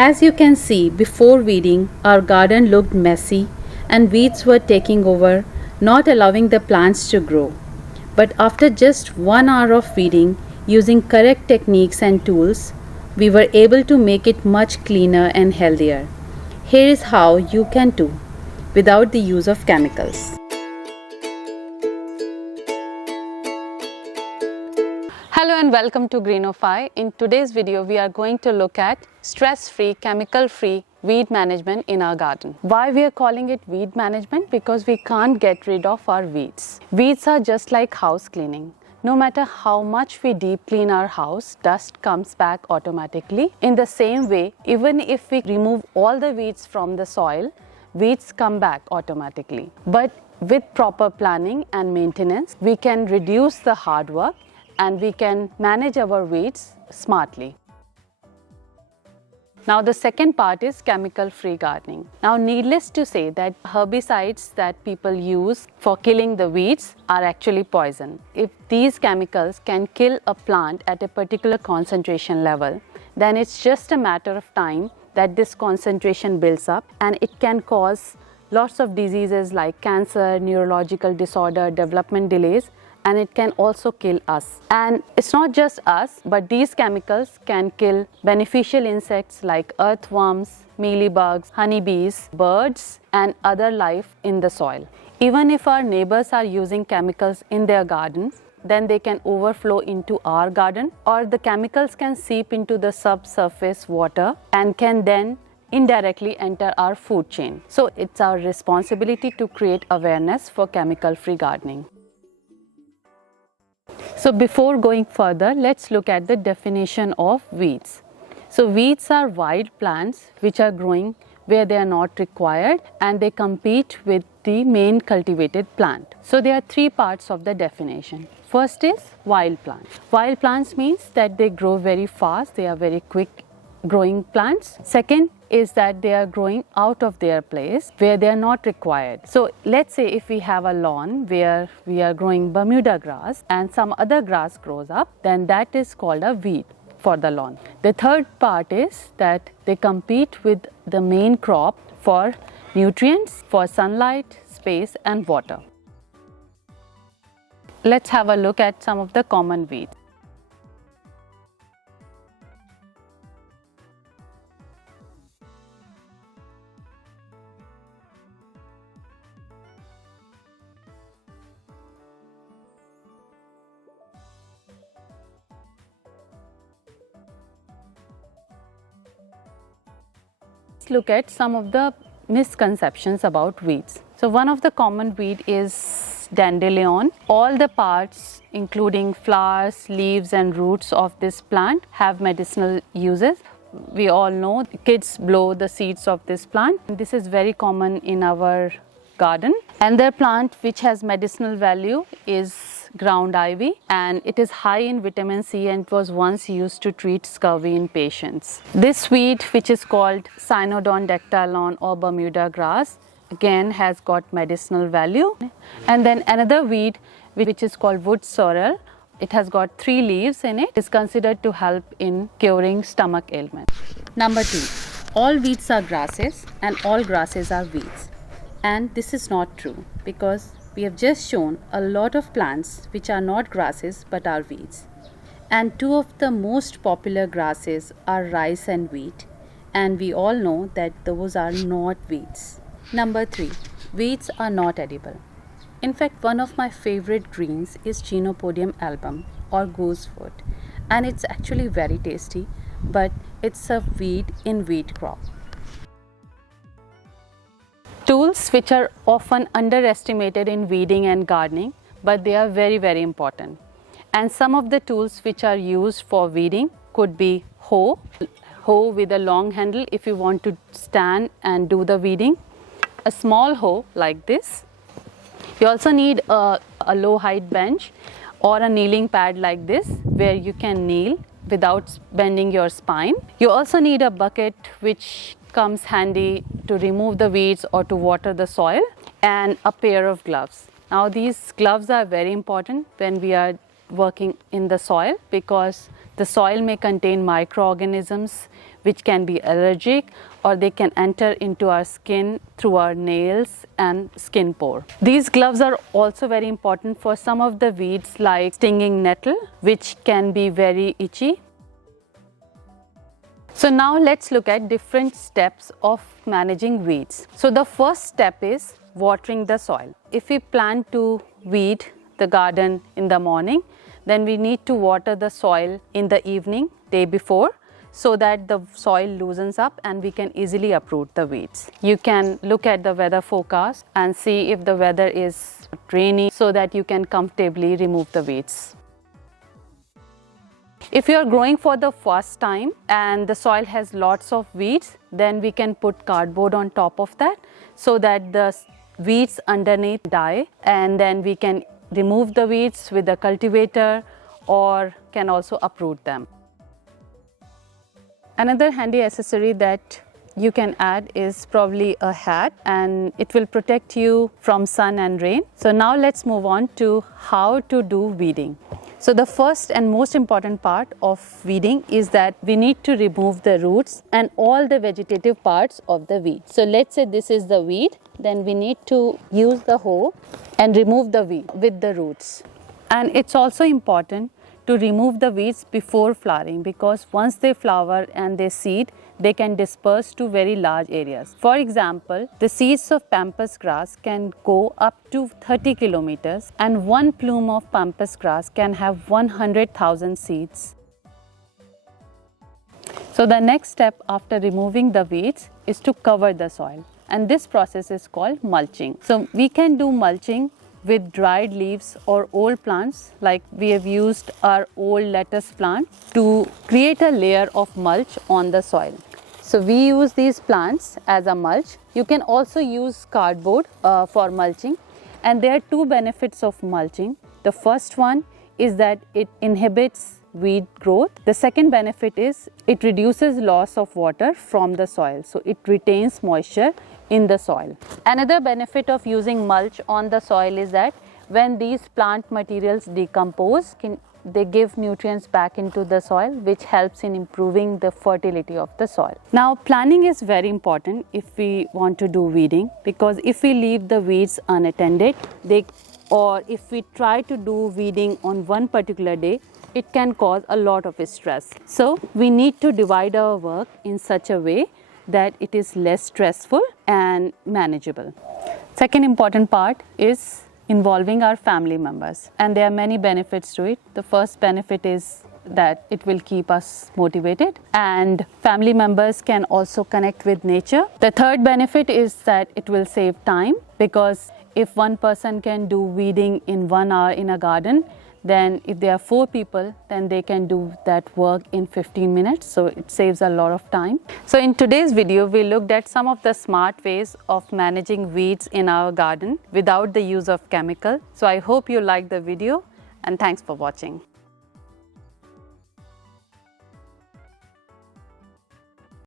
As you can see, before weeding, our garden looked messy and weeds were taking over, not allowing the plants to grow. But after just 1 hour of weeding, using correct techniques and tools, we were able to make it much cleaner and healthier. Here is how you can too, without the use of chemicals. Hello and welcome to Greenify. In today's video, we are going to look at stress-free, chemical-free weed management in our garden. Why we are calling it weed management? Because we can't get rid of our weeds. Weeds are just like house cleaning. No matter how much we deep clean our house, dust comes back automatically. In the same way, even if we remove all the weeds from the soil, weeds come back automatically. But with proper planning and maintenance, we can reduce the hard work and we can manage our weeds smartly. Now the second part is chemical-free gardening. Now needless to say that herbicides that people use for killing the weeds are actually poison. If these chemicals can kill a plant at a particular concentration level, then it's just a matter of time that this concentration builds up and it can cause lots of diseases like cancer, neurological disorder, development delays, and it can also kill us. And it's not just us, but these chemicals can kill beneficial insects like earthworms, mealybugs, honeybees, birds, and other life in the soil. Even if our neighbors are using chemicals in their gardens, then they can overflow into our garden, or the chemicals can seep into the subsurface water and can then indirectly enter our food chain. So it's our responsibility to create awareness for chemical-free gardening. So before going further, let's look at the definition of weeds. So weeds are wild plants which are growing where they are not required and they compete with the main cultivated plant. So there are three parts of the definition. First is wild plants. Wild plants means that they grow very fast, they are very quick growing plants. Second is that they are growing out of their place where they are not required. So let's say if we have a lawn where we are growing Bermuda grass and some other grass grows up, then that is called a weed for the lawn. The third part is that they compete with the main crop for nutrients, for sunlight, space and water. Let's have a look at some of the common weeds. Let's look at some of the misconceptions about weeds. So one of the common weed is dandelion. All the parts including flowers, leaves and roots of this plant have medicinal uses. We all know kids blow the seeds of this plant. This is very common in our garden. Another plant which has medicinal value is ground ivy, and it is high in vitamin C and was once used to treat scurvy in patients. This weed, which is called Cynodon dactylon or Bermuda grass, again has got medicinal value. And then another weed which is called wood sorrel. It has got 3 leaves in it. It is considered to help in curing stomach ailments. Number 2, all weeds are grasses and all grasses are weeds. And this is not true because we have just shown a lot of plants which are not grasses but are weeds. And 2 of the most popular grasses are rice and wheat, and we all know that those are not weeds. Number 3, weeds are not edible. In fact, one of my favorite greens is Chenopodium album or goosefoot, and it's actually very tasty, but it's a weed in wheat crop. Tools which are often underestimated in weeding and gardening, but they are very, very important. And some of the tools which are used for weeding could be hoe with a long handle if you want to stand and do the weeding, a small hoe like this. You also need a low height bench or a kneeling pad like this where you can kneel without bending your spine. You also need a bucket which comes handy to remove the weeds or to water the soil, and a pair of gloves. Now these gloves are very important when we are working in the soil because the soil may contain microorganisms which can be allergic, or they can enter into our skin through our nails and skin pore. These gloves are also very important for some of the weeds like stinging nettle, which can be very itchy. So now let's look at different steps of managing weeds. So the first step is watering the soil. If we plan to weed the garden in the morning, then we need to water the soil in the evening, day before, so that the soil loosens up and we can easily uproot the weeds. You can look at the weather forecast and see if the weather is rainy so that you can comfortably remove the weeds. If you are growing for the first time and the soil has lots of weeds, then we can put cardboard on top of that so that the weeds underneath die, and then we can remove the weeds with a cultivator or can also uproot them. Another handy accessory that you can add is probably a hat, and it will protect you from sun and rain. So now let's move on to how to do weeding. So the first and most important part of weeding is that we need to remove the roots and all the vegetative parts of the weed. So let's say this is the weed, then we need to use the hoe and remove the weed with the roots. And it's also important to remove the weeds before flowering, because once they flower and they seed, they can disperse to very large areas. For example, the seeds of pampas grass can go up to 30 kilometers, and one plume of pampas grass can have 100,000 seeds. So the next step after removing the weeds is to cover the soil, and this process is called mulching. So we can do mulching with dried leaves or old plants, like we have used our old lettuce plant to create a layer of mulch on the soil. So we use these plants as a mulch. You can also use cardboard for mulching, and there are two benefits of mulching. The first one is that it inhibits weed growth. The second benefit is it reduces loss of water from the soil, so it retains moisture in the soil. Another benefit of using mulch on the soil is that when these plant materials decompose, they give nutrients back into the soil, which helps in improving the fertility of the soil. Now, planning is very important if we want to do weeding, because if we leave the weeds unattended, or if we try to do weeding on one particular day, it can cause a lot of stress. So we need to divide our work in such a way that it is less stressful and manageable. Second important part is involving our family members, and there are many benefits to it. The first benefit is that it will keep us motivated, and family members can also connect with nature. The third benefit is that it will save time, because if one person can do weeding in 1 hour in a garden, then if there are 4 people, then they can do that work in 15 minutes. So it saves a lot of time. So in today's video, we looked at some of the smart ways of managing weeds in our garden without the use of chemical. So I hope you liked the video, and thanks for watching.